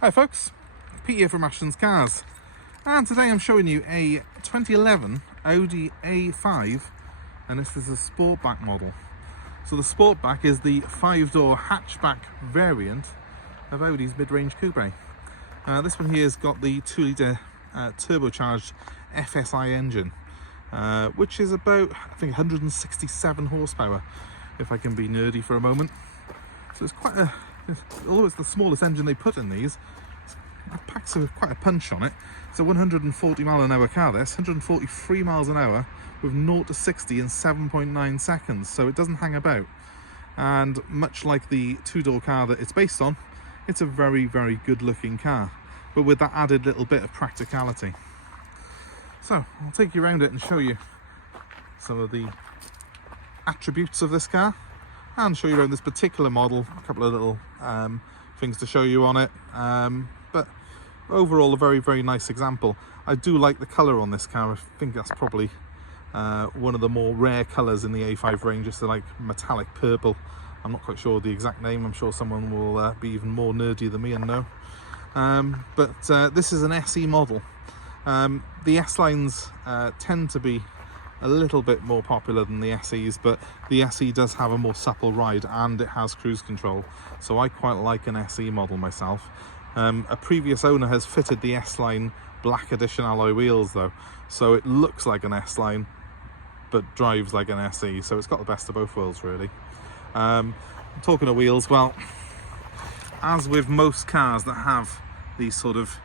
Hi folks, Pete here from Ashton's Cars, and today I'm showing you a 2011 Audi A5, and this is a Sportback model. So the Sportback is the 5-door hatchback variant of Audi's mid-range coupe. This one here has got the 2-litre turbocharged TFSI engine, which is about, I think, 167 horsepower, if I can be nerdy for a moment. So it's quite a, although it's the smallest engine they put in these, it packs quite a punch on it. It's a 140-mile-an-hour car, this 143 miles an hour with 0 to 60 in 7.9 seconds, so it doesn't hang about. And much like the 2-door car that it's based on, it's a very, very good-looking car, but with that added little bit of practicality. So I'll take you around it and show you some of the attributes of this car, and show you around this particular model, a couple of little things to show you on it, but overall a very, very nice example. I do like the colour on this car. I think that's probably one of the more rare colours in the A5 range. It's like metallic purple. I'm not quite sure the exact name. I'm sure someone will be even more nerdy than me and know. But this is an SE model. The S-lines tend to be a little bit more popular than the SEs, but the SE does have a more supple ride and it has cruise control, so I quite like an SE model myself. A previous owner has fitted the S-line black edition alloy wheels though, so it looks like an S-line but drives like an SE, so it's got the best of both worlds really. Talking of wheels, well, as with most cars that have these sort of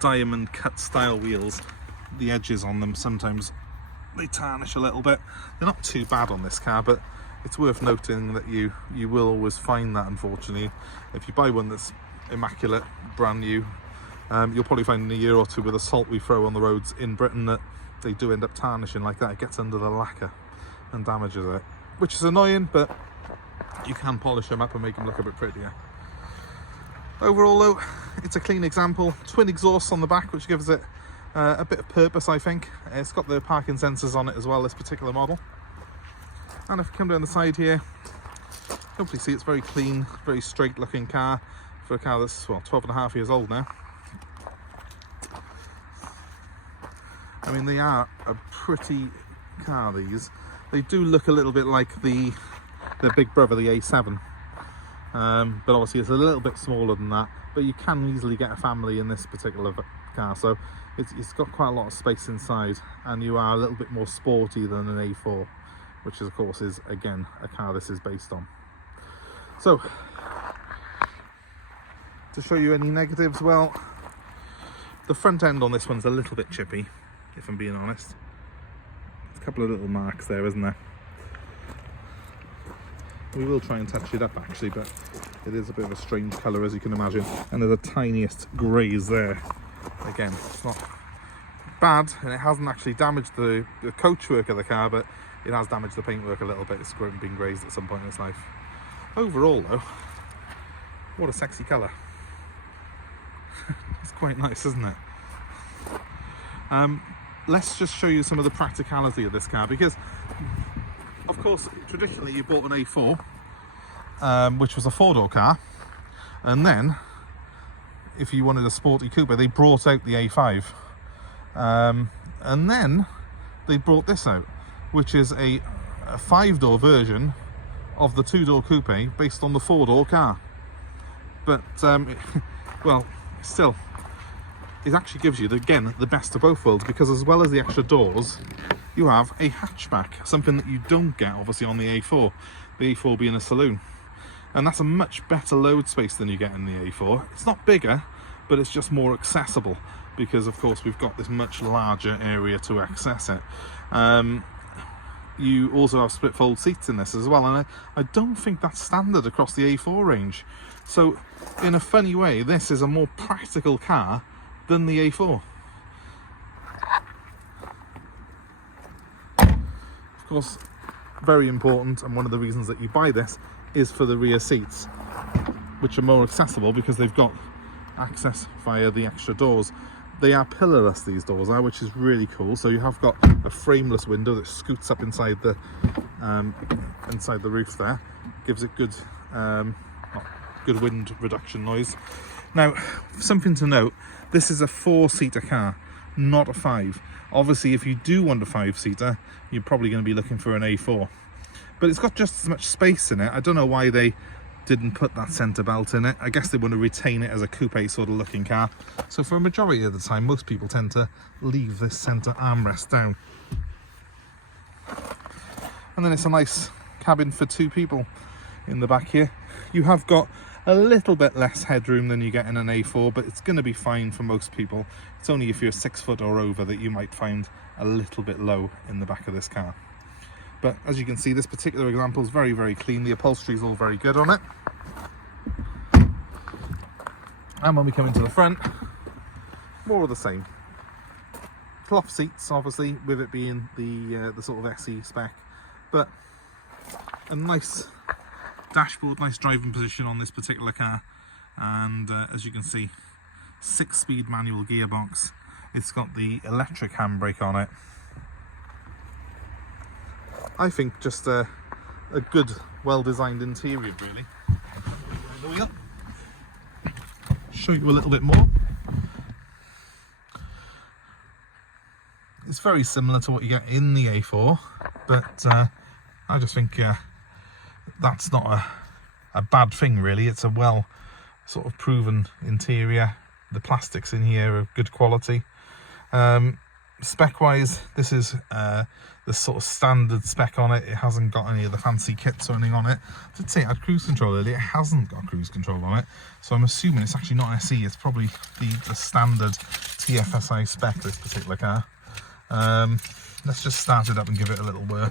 diamond cut style wheels, the edges on them sometimes they tarnish a little bit. They're not too bad on this car, but it's worth noting that you will always find that, unfortunately. If you buy one that's immaculate, brand new, you'll probably find in a year or two with the salt we throw on the roads in Britain that they do end up tarnishing like that. It gets under the lacquer and damages it, which is annoying, but you can polish them up and make them look a bit prettier. Overall though, it's a clean example. Twin exhausts on the back, which gives it a bit of purpose, I think. It's got the parking sensors on it as well, this particular model. And if you come down the side here, hopefully see it's very clean, very straight looking car for a car that's, well, 12.5 years old now. I mean, they are a pretty car, these. They do look a little bit like the big brother, the A7. But obviously it's a little bit smaller than that, but you can easily get a family in this particular car, so it's got quite a lot of space inside, and you are a little bit more sporty than an A4, which of course is again a car this is based on. So to show you any negatives, well, the front end on this one's a little bit chippy, if I'm being honest. There's a couple of little marks there, isn't there? We will try and touch it up actually, but it is a bit of a strange colour, as you can imagine, and there's the tiniest greys there. Again, it's not bad, and it hasn't actually damaged the coachwork of the car, but it has damaged the paintwork a little bit. It's been grazed at some point in its life. Overall though, what a sexy colour. It's quite nice, isn't it? Let's just show you some of the practicality of this car, because of course traditionally you bought an A4, which was a 4-door car, and then if you wanted a sporty coupe they brought out the A5, and then they brought this out, which is a 5-door version of the 2-door coupe based on the 4-door car. But well, still, it actually gives you again the best of both worlds, because as well as the extra doors you have a hatchback, something that you don't get obviously on the A4, the A4 being a saloon. And that's a much better load space than you get in the A4. It's not bigger, but it's just more accessible, because of course we've got this much larger area to access it. You also have split fold seats in this as well, and I don't think that's standard across the A4 range. So in a funny way, this is a more practical car than the A4. Of course, very important, and one of the reasons that you buy this is for the rear seats, which are more accessible because they've got access via the extra doors. They are pillarless, these doors are, which is really cool. So you have got a frameless window that scoots up inside the roof there, gives it good good wind reduction noise. Now, something to note, this is a 4-seater car, not a 5. Obviously, if you do want a 5-seater, you're probably going to be looking for an A4. But it's got just as much space in it. I don't know why they didn't put that centre belt in it. I guess they want to retain it as a coupe sort of looking car. So for a majority of the time, most people tend to leave this centre armrest down. And then it's a nice cabin for 2 people in the back here. You have got a little bit less headroom than you get in an A4, but it's going to be fine for most people. It's only if you're 6 foot or over that you might find a little bit low in the back of this car. But as you can see, this particular example is very, very clean. The upholstery is all very good on it. And when we come into the front, more of the same. Cloth seats, obviously, with it being the sort of SE spec, but a nice dashboard, nice driving position on this particular car. And as you can see, 6-speed manual gearbox. It's got the electric handbrake on it. I think just a good, well-designed interior, really. The wheel. Show you a little bit more. It's very similar to what you get in the A4, but I just think that's not a bad thing, really. It's a well sort of proven interior. The plastics in here are good quality. Spec wise, this is the sort of standard spec on it. It hasn't got any of the fancy kits or anything on it. I did say it had cruise control earlier. It hasn't got cruise control on it, so I'm assuming it's actually not SE. It's probably the standard TFSI spec, this particular car. Let's just start it up and give it a little whir.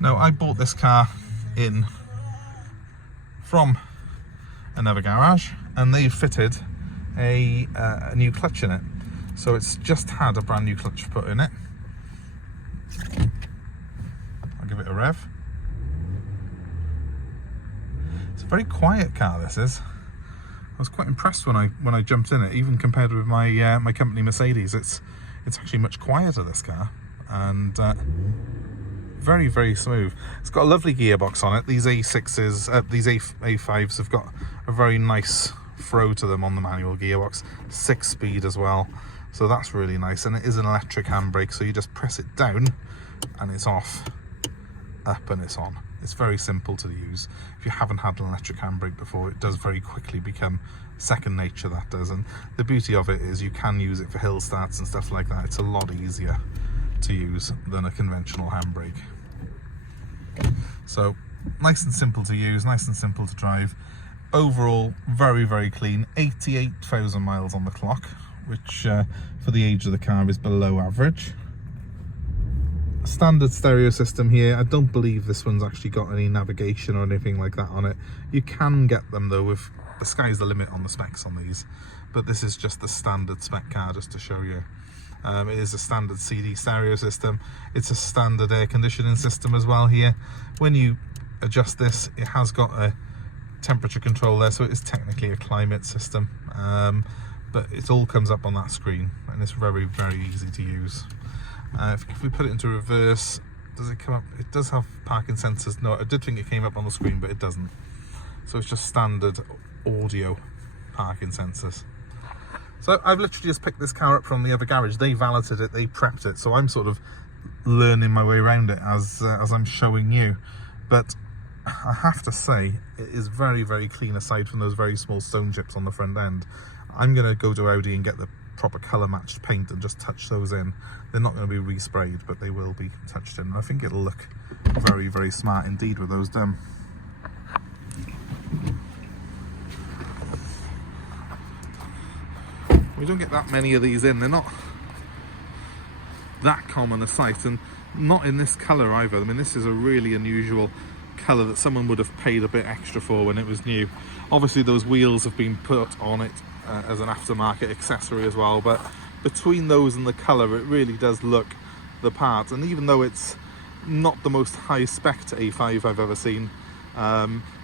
Now, I bought this car in from another garage, and they fitted a new clutch in it. So it's just had a brand new clutch put in it. I'll give it a rev. It's a very quiet car, this is. I was quite impressed when I jumped in it, even compared with my my company Mercedes. It's actually much quieter, this car, and very, very smooth. It's got a lovely gearbox on it. These A6s, these A5s have got a very nice throw to them on the manual gearbox. 6-speed as well, so that's really nice. And it is an electric handbrake, so you just press it down and it's off, up and it's on. It's very simple to use. If you haven't had an electric handbrake before, it does very quickly become second nature, that does. And the beauty of it is you can use it for hill starts and stuff like that. It's a lot easier to use than a conventional handbrake. So nice and simple to use, nice and simple to drive. Overall, very, very clean. 88,000 miles on the clock, which for the age of the car is below average. Standard stereo system here. I don't believe this one's actually got any navigation or anything like that on it. You can get them though, with the sky's the limit on the specs on these, but this is just the standard spec car, just to show you. It is a standard CD stereo system. It's a standard air conditioning system as well here. When you adjust this, it has got a temperature control there, so it is technically a climate system, but it all comes up on that screen, and it's very, very easy to use. If we put it into reverse, does it come up? It does have parking sensors. No, I did think it came up on the screen, but it doesn't. So it's just standard audio parking sensors. So I've literally just picked this car up from the other garage. They valeted it, they prepped it, so I'm sort of learning my way around it as I'm showing you. But I have to say, it is very, very clean, aside from those very small stone chips on the front end. I'm going to go to Audi and get the proper colour matched paint and just touch those in. They're not going to be resprayed, but they will be touched in. I think it'll look very, very smart indeed with those done. We don't get that many of these in. They're not that common a sight, and not in this colour either. I mean, this is a really unusual colour that someone would have paid a bit extra for when it was new. Obviously those wheels have been put on it as an aftermarket accessory as well, but between those and the colour, it really does look the part. And even though it's not the most high spec A5 I've ever seen,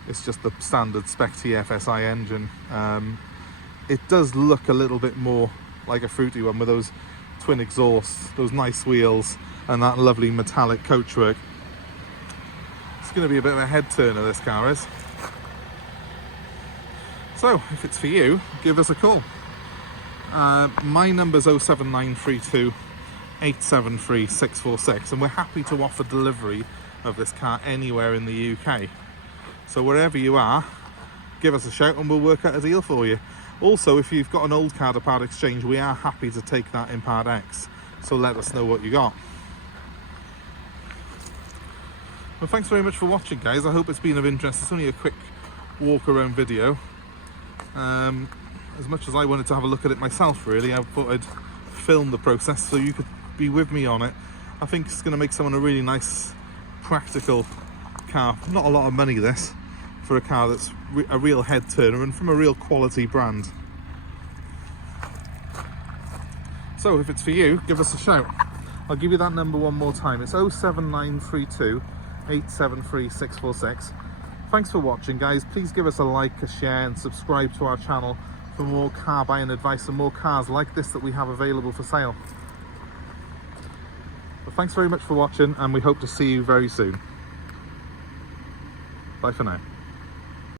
it's just the standard spec TFSI engine, it does look a little bit more like a fruity one with those twin exhausts, those nice wheels, and that lovely metallic coachwork. It's going to be a bit of a head turner, this car is. So, if it's for you, give us a call. My number's 07932 873 646, and we're happy to offer delivery of this car anywhere in the UK. So wherever you are, give us a shout and we'll work out a deal for you. Also, if you've got an old car to part exchange, we are happy to take that in Part X. So let us know what you got. Well, thanks very much for watching, guys. I hope it's been of interest. It's only a quick walk around video. As much as I wanted to have a look at it myself, really, I thought I'd film the process so you could be with me on it. I think it's going to make someone a really nice, practical car. Not a lot of money, this, for a car that's a real head turner and from a real quality brand. So if it's for you, give us a shout. I'll give you that number one more time. It's 07932 873 646. Thanks for watching, guys. Please give us a like, a share and subscribe to our channel for more car buying advice and more cars like this that we have available for sale. But thanks very much for watching, and we hope to see you very soon. Bye for now.